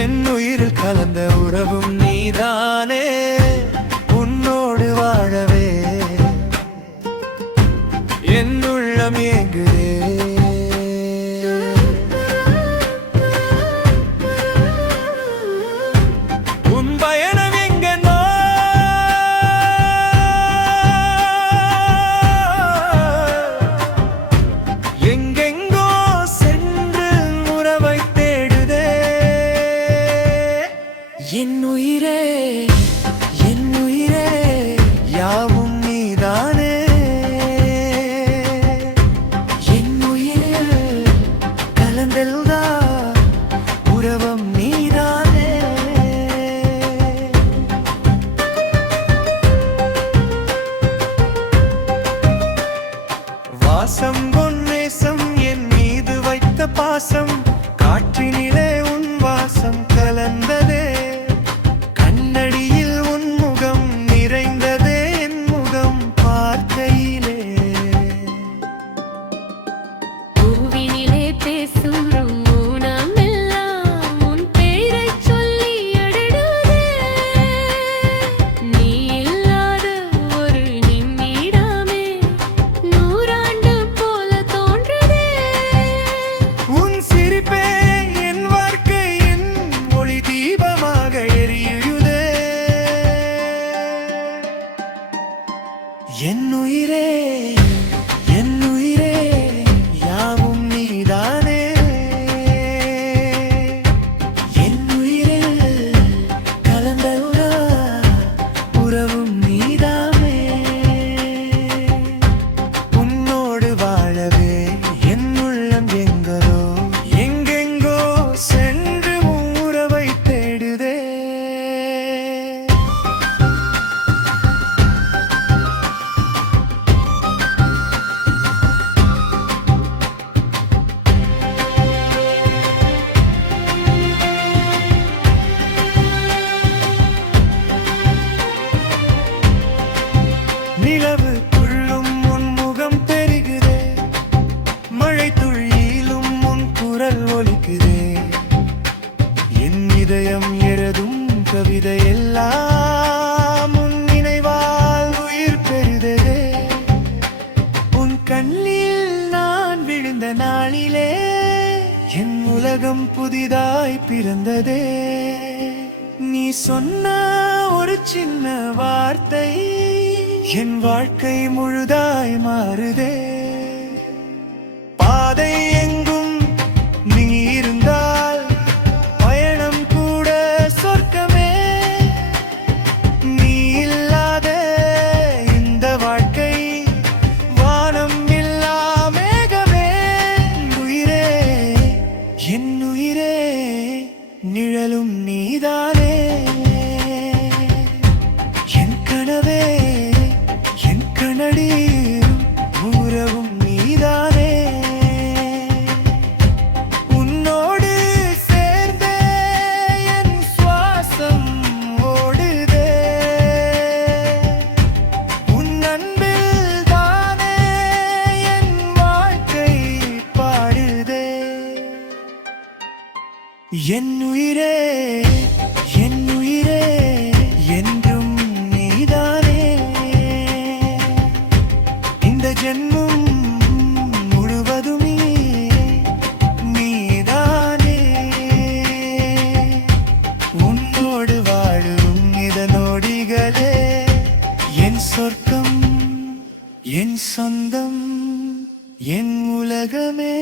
என் உயிரில் கலந்த உறவும் நீதானே. உன்னோடு வாழவே என் உள்ளம் ஏங்குதே. உன் பயணம் எங்கனோ எங்கெங்கோ சென்று உறவை தேடுதே. என் உயிரே என் உயிரே யாவும் நீதானே. என் உயிரில் கலந்தெல்தா உறவும் நீதானே. வாசம் பொன்னேசம் என் மீது வைத்த பாசம் காற்றினிலே உன் வாசம் கலந்ததே. கண்ணடியில் உன் முகம் நிறைந்ததே என் முகம் பார்க்கையிலே. பூவினிலே பேசும் மௌனம் எல்லாம் உன் பெயரைச் சொல்லி அடடுதே. நீ இல்லாத ஒரு நிமிடமே நூறாண்டு போல தோன்றுதே. உன் சிரிப்பே என் வாழ்க்கையின் ஒளி தீபமாக எரியுதே. என் உயிரே என் உயிரே யாவும் நீதானே. என் உயிரில் கலந்த உறவும் நீதாமே. உன்னோடு வாழவே என் உள்ளம் எங்கதோ எங்கெங்கோ சென்று உறவை தேடுதே. நிலவு துள்ளும் உன் முகம் தெரிகுதே. மழை துளியிலும் உன் குரல் ஒலிக்குதே. என் இதயம் எழுதும் கவிதை எல்லாம் உன் நினைவால் உயிர் பெறுதே. உன் கண்ணில் நான் விழுந்த நாளிலே என் உலகம் புதிதாய் பிறந்ததே. நீ சொன்ன ஒரு சின்ன வார்த்தை என் வாழ்க்கை முழுதாய் மாறுதே. பாதை எங்கும் நீ இருந்தால் பயணம் கூட சொர்க்கமே. நீ இல்லாத இந்த வாழ்க்கை வானம் இல்லா மேகமே. உயிரே என் உயிரே நிழலும் நீதானே. என் கனவே என் கனடியும் உறவும் நீதானே. உன்னோடு சேர்ந்தே என் சுவாசம் ஓடுதே. உன் அன்பில் தானே என் வாழ்க்கை பாடுதே. என் உயிரே என் உயிரே என்றும் நீதானே. இந்த ஜென்மம் முழுவதுமே நீதானே. உன்னோடு வாழும் இந்த நொடிகளே என் சொர்க்கம் என் சொந்தம் என் உலகமே.